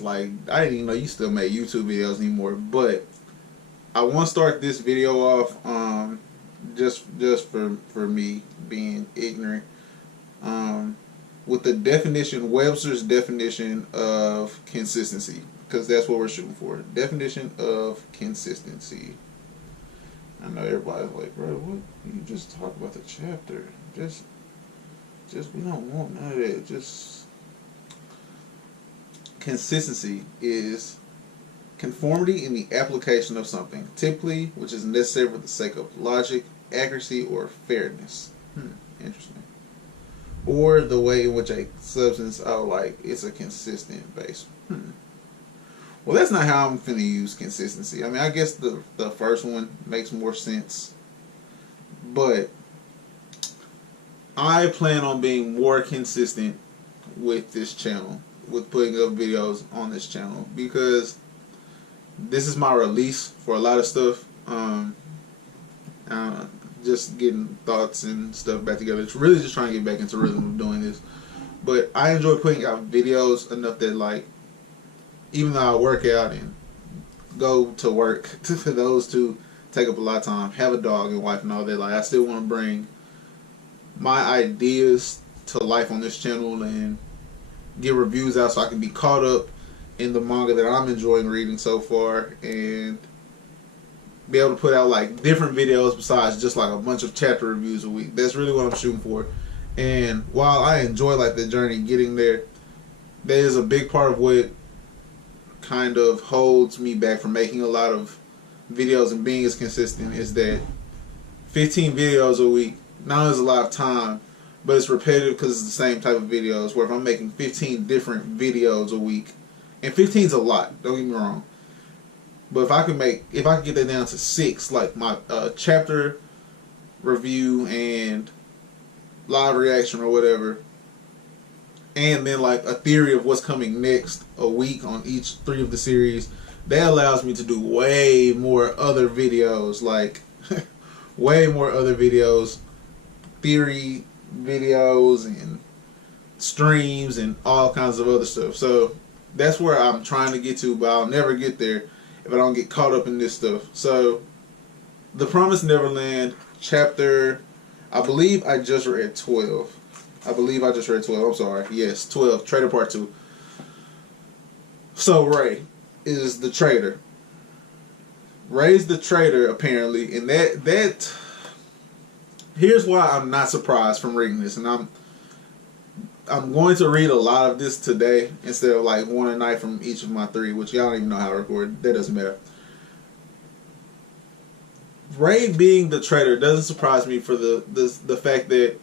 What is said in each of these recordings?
realized, like, I didn't even know you still make YouTube videos anymore. But I want to start this video off, just for me being ignorant, with the definition, Webster's definition of consistency, because that's what we're shooting for. Definition of consistency. I know everybody's like, bro, what? You just talk about the chapter. Just we don't want none of that. Just consistency is conformity in the application of something, typically which is necessary for the sake of logic, accuracy, or fairness. Interesting. Or the way in which a substance, it's a consistent base. Well, that's not how I'm finna use consistency. I mean, I guess the first one makes more sense. But I plan on being more consistent with this channel, with putting up videos on this channel, because this is my release for a lot of stuff. Just getting thoughts and stuff back together. It's really just trying to get back into rhythm of doing this. But I enjoy putting out videos enough that, like, even though I work out and go to work, for those two take up a lot of time, have a dog and wife and all that, like, I still want to bring my ideas to life on this channel and get reviews out so I can be caught up in the manga that I'm enjoying reading so far, and be able to put out, like, different videos besides just, like, a bunch of chapter reviews a week. That's really what I'm shooting for. And while I enjoy, like, the journey getting there, that is a big part of what kind of holds me back from making a lot of videos and being as consistent, is that 15 videos a week not only is a lot of time, but it's repetitive because it's the same type of videos. Where if I'm making 15 different videos a week, and 15 is a lot, don't get me wrong, but if I could get that down to 6, like my chapter review and live reaction or whatever, and then like a theory of what's coming next a week on each 3 of the series, that allows me to do way more other videos, like way more other videos, theory videos and streams and all kinds of other stuff. So that's where I'm trying to get to, but I'll never get there if I don't get caught up in this stuff. So The Promised Neverland chapter, I believe I just read 12. I'm sorry. Yes, 12. Traitor Part 2. So Ray is the traitor. Ray's the traitor, apparently, and that here's why I'm not surprised from reading this, and I'm going to read a lot of this today instead of like one a night from each of my 3, which y'all don't even know how to record. That doesn't matter. Ray being the traitor doesn't surprise me for the fact that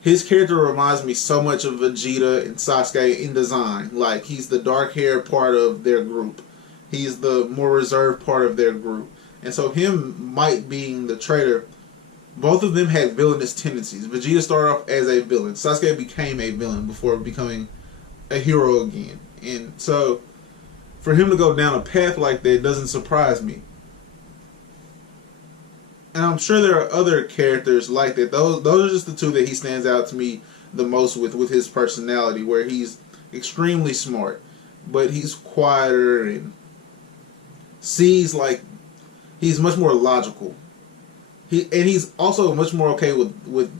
his character reminds me so much of Vegeta and Sasuke in design. Like, he's the dark-haired part of their group. He's the more reserved part of their group. And so him being the traitor, both of them had villainous tendencies. Vegeta started off as a villain. Sasuke became a villain before becoming a hero again. And so for him to go down a path like that doesn't surprise me. And I'm sure there are other characters like that. Those are just the 2 that he stands out to me the most with his personality, where he's extremely smart, but he's quieter and sees, like, he's much more logical. He's also much more okay with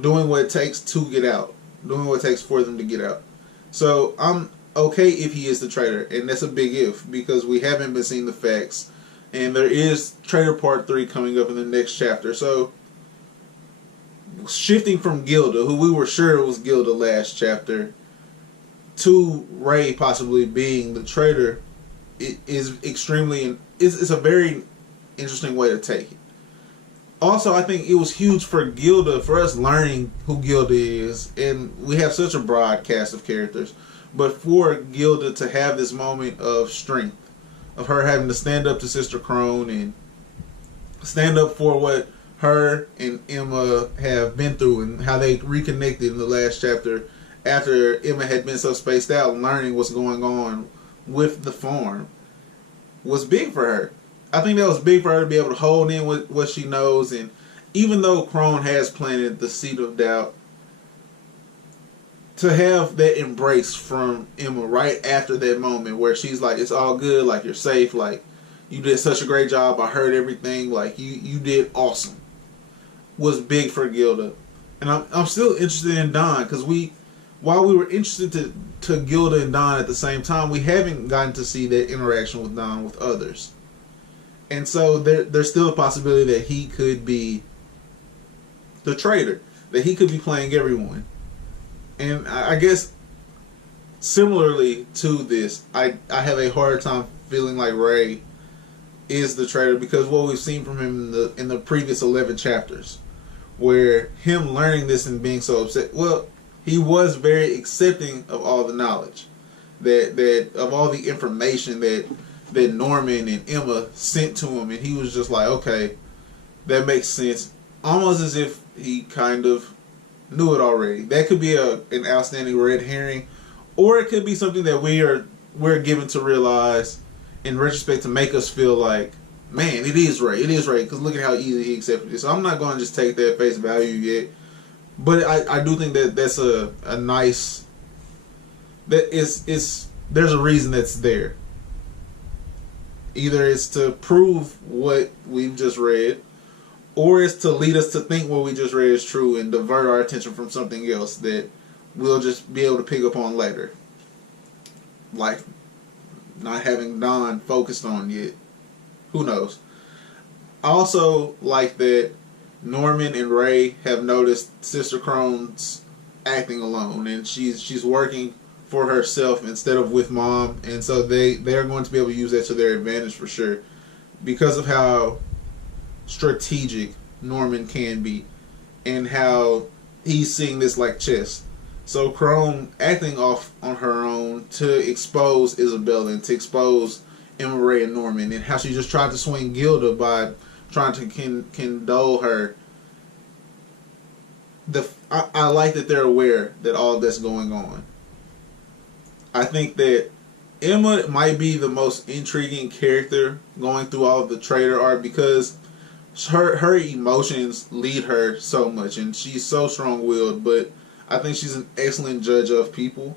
doing what it takes to get out, doing what it takes for them to get out. So I'm okay if he is the traitor, and that's a big if, because we haven't been seeing the facts. And there is Traitor Part 3 coming up in the next chapter. So, shifting from Gilda, who we were sure was Gilda last chapter, to Ray possibly being the traitor, it is extremely... It's a very interesting way to take it. Also, I think it was huge for Gilda, for us learning who Gilda is. And we have such a broad cast of characters. But for Gilda to have this moment of strength, of her having to stand up to Sister Krone and stand up for what her and Emma have been through and how they reconnected in the last chapter after Emma had been so spaced out, learning what's going on with the farm, was big for her. I think that was big for her to be able to hold in with what she knows. And even though Krone has planted the seed of doubt, to have that embrace from Emma right after that moment where she's like, it's all good, like, you're safe, like, you did such a great job, I heard everything, like, you did awesome, was big for Gilda. And I'm still interested in Don, because while we were interested to Gilda and Don at the same time, we haven't gotten to see that interaction with Don with others. And so there's still a possibility that he could be the traitor, that he could be playing everyone. And I guess similarly to this, I have a hard time feeling like Ray is the traitor, because what we've seen from him in the previous 11 chapters, where him learning this and being so upset, well, he was very accepting of all the knowledge, that of all the information that Norman and Emma sent to him, and he was just like, okay, that makes sense, almost as if he kind of knew it already. That could be an outstanding red herring, or it could be something that we're given to realize in retrospect to make us feel like, man, it is Ray, because look at how easy he accepted it. So I'm not going to just take that face value yet, but I do think that that's a nice, that is there's a reason that's there. Either it's to prove what we've just read, or it's to lead us to think what we just read is true and divert our attention from something else that we'll just be able to pick up on later. Like not having Don focused on yet. Who knows? I also like that Norman and Ray have noticed Sister Krone's acting alone, and she's working for herself instead of with Mom, and so they are going to be able to use that to their advantage for sure, because of how strategic Norman can be and how he's seeing this like chess. So Krone acting off on her own to expose Isabella and to expose Emma Ray and Norman, and how she just tried to swing Gilda by trying to condole her. I like that they're aware that all that's going on. I think that Emma might be the most intriguing character going through all of the Traitor art, because her emotions lead her so much, and she's so strong-willed, but I think she's an excellent judge of people,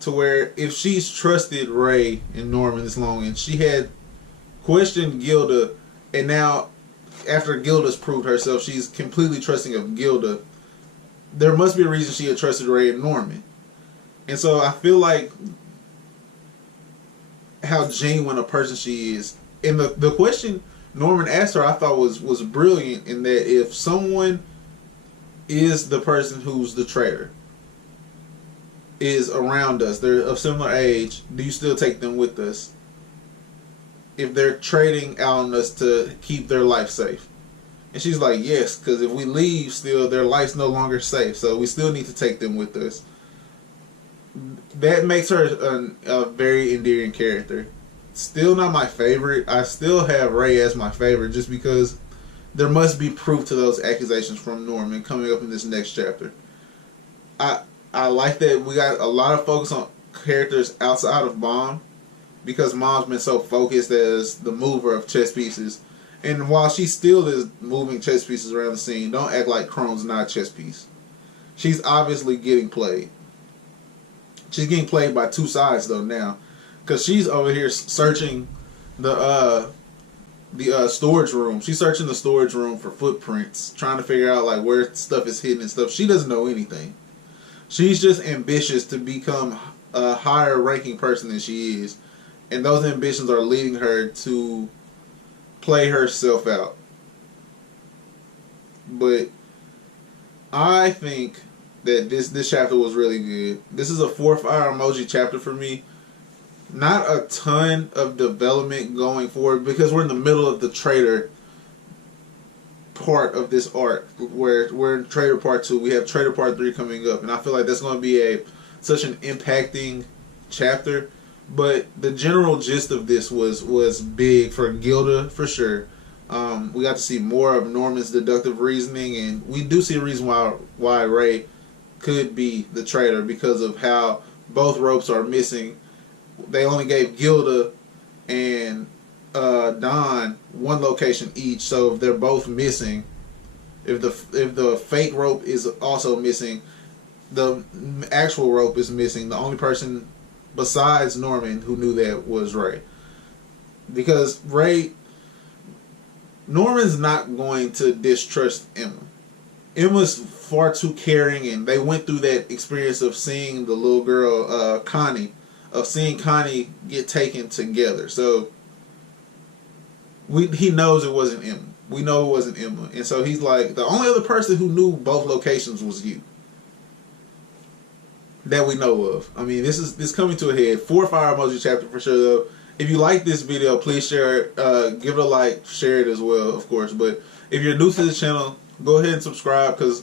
to where if she's trusted Ray and Norman this long, and she had questioned Gilda, and now after Gilda's proved herself, she's completely trusting of Gilda, there must be a reason she had trusted Ray and Norman. And so I feel like how genuine a person she is. And the question Norman asked her, I thought was brilliant, in that if someone is the person who's the traitor, is around us, they're of similar age, do you still take them with us? If they're trading out on us to keep their life safe. And she's like, yes, because if we leave still, their life's no longer safe, so we still need to take them with us. That makes her a very endearing character. Still not my favorite. I still have Ray as my favorite, just because there must be proof to those accusations from Norman coming up in this next chapter. I like that we got a lot of focus on characters outside of Mom, because Mom's been so focused as the mover of chess pieces. And while she still is moving chess pieces around the scene, don't act like Krone's not a chess piece. She's obviously getting played. She's getting played by two sides though now, because she's over here searching the storage room. She's searching the storage room for footprints, trying to figure out like where stuff is hidden and stuff. She doesn't know anything. She's just ambitious to become a higher ranking person than she is, and those ambitions are leading her to play herself out. But I think that this chapter was really good. This is a 4-fire emoji chapter for me. Not a ton of development going forward, because we're in the middle of the Traitor part of this arc, where we're in Traitor Part 2. We have Traitor Part 3 coming up, and I feel like that's going to be such an impacting chapter. But the general gist of this was big for Gilda, for sure. We got to see more of Norman's deductive reasoning, and we do see a reason why Ray could be the traitor, because of how both ropes are missing. They only gave Gilda and Don one location each, so if they're both missing, if the fake rope is also missing, the actual rope is missing. The only person besides Norman who knew that was Ray. Because Norman's not going to distrust Emma. Emma's far too caring, and they went through that experience of seeing the little girl, Connie, of seeing Connie get taken together. So he knows it wasn't Emma. We know it wasn't Emma. And so he's like, the only other person who knew both locations was you. That we know of. I mean, this coming to a head. 4 fire emoji chapter for sure, though. If you like this video, please share it. Give it a like. Share it as well, of course. But if you're new to the channel, go ahead and subscribe, because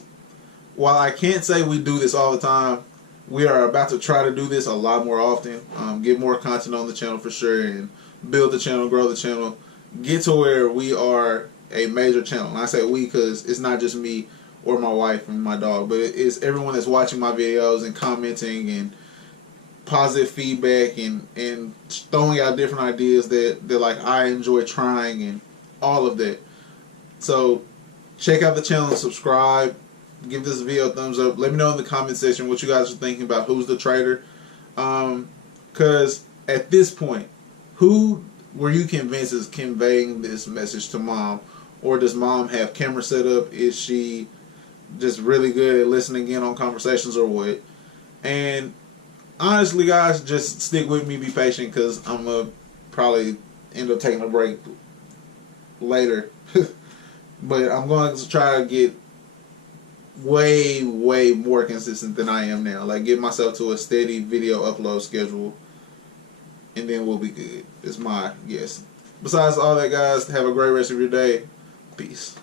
while I can't say we do this all the time, we are about to try to do this a lot more often. Get more content on the channel for sure, and build the channel, grow the channel, get to where we are a major channel. And I say we because it's not just me or my wife and my dog, but it's everyone that's watching my videos and commenting and positive feedback and throwing out different ideas that like I enjoy trying and all of that. So check out the channel and subscribe. Give this video a thumbs up. Let me know in the comment section what you guys are thinking about who's the traitor. Because at this point, who were you convinced is conveying this message to Mom? Or does Mom have camera set up? Is she just really good at listening in on conversations, or what? And honestly, guys, just stick with me, be patient, because I'm going to probably end up taking a break later. But I'm going to try to get way more consistent than I am now. Like, get myself to a steady video upload schedule, and then we'll be good. It's my guess. Besides all that, guys, have a great rest of your day. Peace.